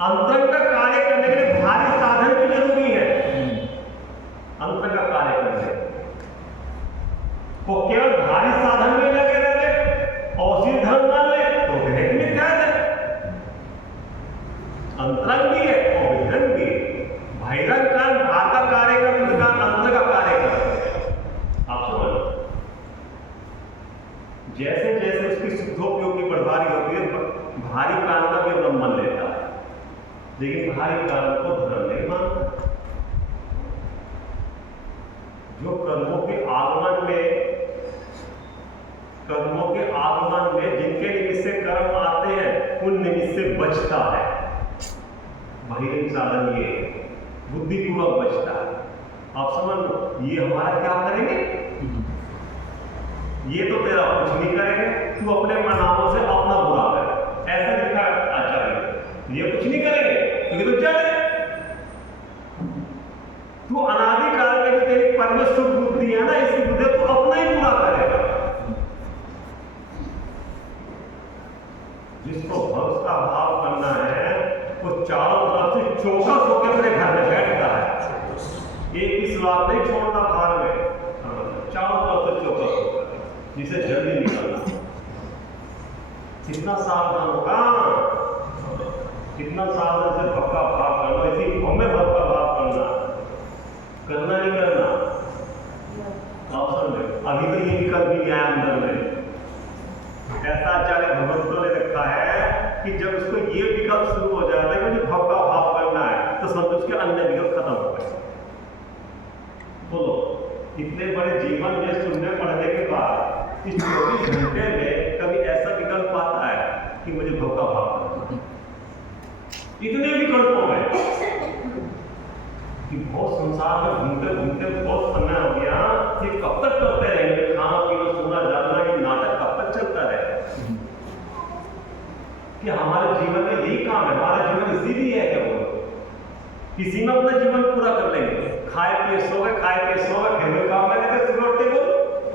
अंतर का कार्य करने के लिए भारी साधन की जरूरी है। अंतर का कार्य करने को केवल भारी साधन में लगे रहे और उसी धर्म मान ले तो ग्रह मिथ्या है। अंतरंग भी है और विधर्म भी है। बहिरंग का भार का कार्य कर, उनका अंतर का कार्य कर। आप समझ, जैसे जैसे उसकी शुद्धोपयोग की बढ़वारी होती है, भारी कारण का भी ब्रह्मन लेता है, लेकिन भारी कारण को धर्म नहीं मानता। जो कर्मों के आगमन में जिनके निमित्त से कर्म आते हैं, उन निमित्त से बचता है। बहिरंग साधन ये बुद्धिपूर्वक बचता है। आप समझ लो, ये हमारा क्या करेंगे? ये तो तेरा कुछ नहीं करेंगे, तू अपने परिणामों से अपना बुरा कर, ऐसा लिखा आचार्य। ये कुछ नहीं करेंगे क्योंकि तो जड़ है। तू अनादिकाल में जो तेरी परमेश्वर बुद्धि है ना, इसकी बुद्धि तू अपना ही पूरा करेगा। जिसको भक्ति का भाव करना है, वो चारों तरफ से चौकस होकर अपने घर में बैठता है। एक ही स्वाद नहीं छोड़ना बाहर में, चारों तरफ से चौकस होकर, जिसे जल्दी निकलना। कितना सावधान होगा। कितना सावधान से भक्का भाव करना, इसी हमें भक्का भाव करना नहीं करना। अवसर में अभी तो ये विकल्प भी आया अंदर में। ऐसा आचार्य भगवंतों ने रखा है कि जब उसको ये विकल्प शुरू हो जाता है कि मुझे भक्का भाव करना है, तो समझो उसके अन्य विकल्प खत्म हो गए। बोलो, इतने बड़े जीवन में सुनने पढ़ने के बाद इस 24 घंटे में कभी ऐसा विकल्प आता है कि मुझे भक्का भाव करना? इतने विकल्पों में कि बहुत संसार में घूमते घूमते बहुत समय हो गया कि कब तक करते रहेंगे, खाना पीना सोना जागना, ये नाटक कब तक चलता रहेगा? कि हमारे जीवन में यही काम है, हमारा जीवन इसीलिए है कि वो इसी में अपना जीवन पूरा कर लेंगे। खाए पिए सो गए, खाए पिए सो गए, फिर काम में लगे, सुबह उठते बोल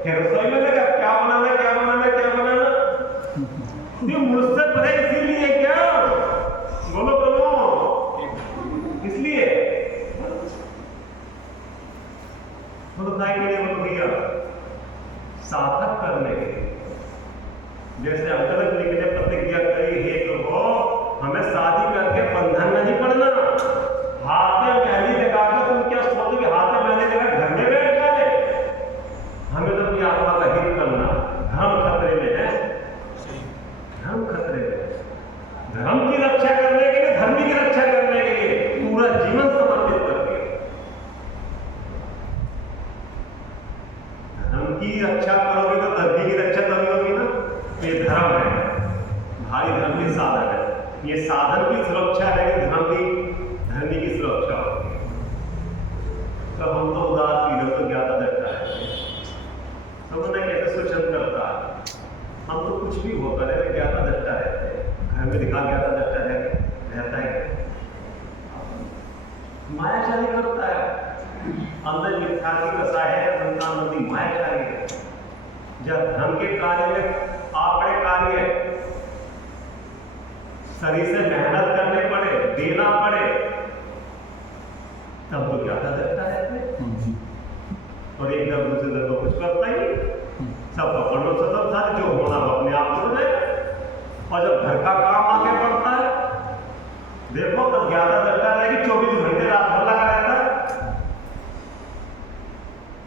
फिर रसोई में लगा, क्या बनाना क्या बनाना क्या बनाना। ये मुझसे परे इसीलिए क्या? बोलो प्रभु, इसलिए बोलो काय के लिए? बोलो भैया सार्थक करने के, जैसे अंकल जी ने प्रतिज्ञा करी, हे प्रभु हमें शादी करके बंधन में नहीं पड़ना, हाथ में मेहंदी लगाकर तुम क्या सोचोगे हाथ में मेहंदी लगा घर में बैठ जाए? हमें तो अपनी आत्मा का हित करना। धर्म खतरे में है, धर्म खतरे में है। धर्म की रक्षा करने के लिए, धर्म की रक्षा करने के लिए पूरा जीवन समर्पित करके धर्म की रक्षा करोगे तो धर्म की रक्षा तभी होगी ना। ये धर्म है, भारी धर्म के साधन है, ये साधन की सुरक्षा है कि धर्म की सुरक्षा होगी। तो हम तो उदास पीड़ित तो ज्ञाता दृष्टा है, तो मैंने कैसे शोषण करता है, हम तो कुछ भी होकर है ज्ञाता दृष्टा रहते हैं। घर में दिखा ज्ञाता दृष्टा रहता है, मायाचारी करता है, अंदर मिथ्यात्व कसा है, संतान मंदी मायाचारी है। जब धर्म के कार्य में आपके कार्य शरीर से मेहनत करने पड़े, देना पड़े, तब तो ज्ञाता दृष्टा रहते हैं। और एकदम दूसरे दर को कुछ करता ही नहीं, सब पकड़ लो, सब साथ जो होना वो अपने आप हो जाए। और जब घर का काम आगे बढ़ता है, देखो तो ज्ञाता दृष्टा रहेगी, 24 घंटे रात भर लगा रहता है।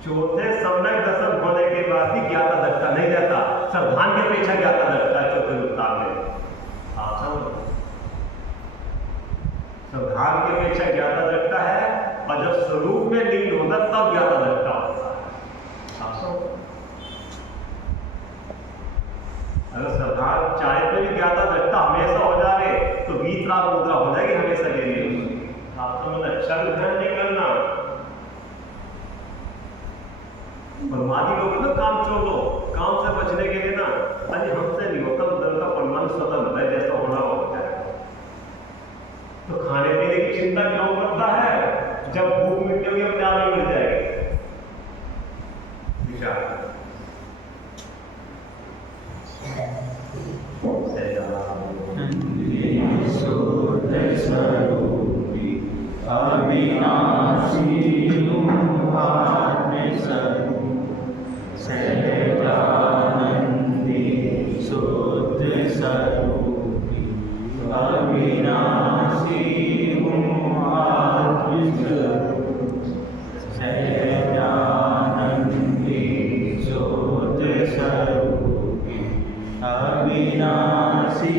चौथे समय दर्शन होने के बाद भी ज्ञाता दृष्टा नहीं रहता, सावधान के पीछे ज्ञाता दृष्टा है। चौथे उत्ताप में सावधान के पीछे ज्ञाता दृष्टा है, और जब स्वरूप में लीन होगा तब ज्ञाता दृष्टा होता है। अगर सावधान चाहे तो भी ज्ञाता दृष्टा हमेशा हो जाए तो वीतराग मुद्रा हो जाएगी हमेशा के लिए। आपको मैंने अच्छा भी ध्यान नहीं करना। बर्बादी लोग ना काम छोड़ो, काम से बचने के लिए ना, अरे हमसे नहीं होता, दल का परमाणु स्वतंत्र है, जैसा होना हो जाए। तो खाने पीने की चिंता क्यों करता है? जब भूख मिट होगी अपने आप ही मिट जाएगी। विचार अविनाशी सहजानंदी शुद्ध स्वरूपी, अविनाशी सहजानंदी शुद्ध स्वरूपी, अविनाशी